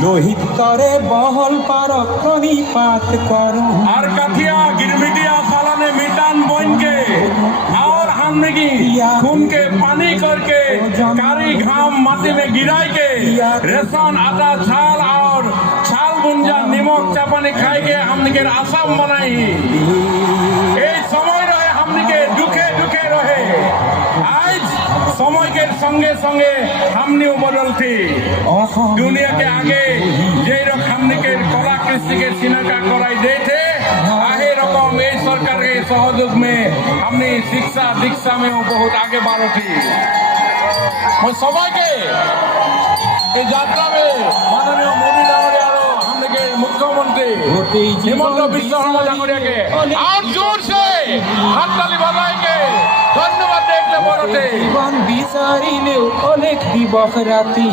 লোহিত করে বহল পার প্রণিপাত করো আর কাথিয়া गिरमिटिया साला ने मिटान बोन के और हमने की खून के पानी करके कारी घाम माटी में गिराई के रेशन आटा छाल और छाल गुंजा नमक चापानी खाई के हमने के आसाम बनाई এই সময় রহে हमने के दुखे दुखे रहे आज समय के संगे संगे हमनिও बदलती दुनिया के आगे जे रकम हमने के कला कृषि के सिनाका कराई देते आहे रकम এই सरकार के सहयोग में हमने शिक्षा दीक्षा में बहुत आगे बढ़ती मैं सबाई के এই যাত্রা में माननीय मोदी डांगरिया हमने के मुख्यमंत्री हिमंत बिश्व शर्मा डांगरिया के और जोर से हातताली बजाएंगे धन्यवाद देखले बड़ते জীবন বিচারিলেও অনেক দিবস রাতি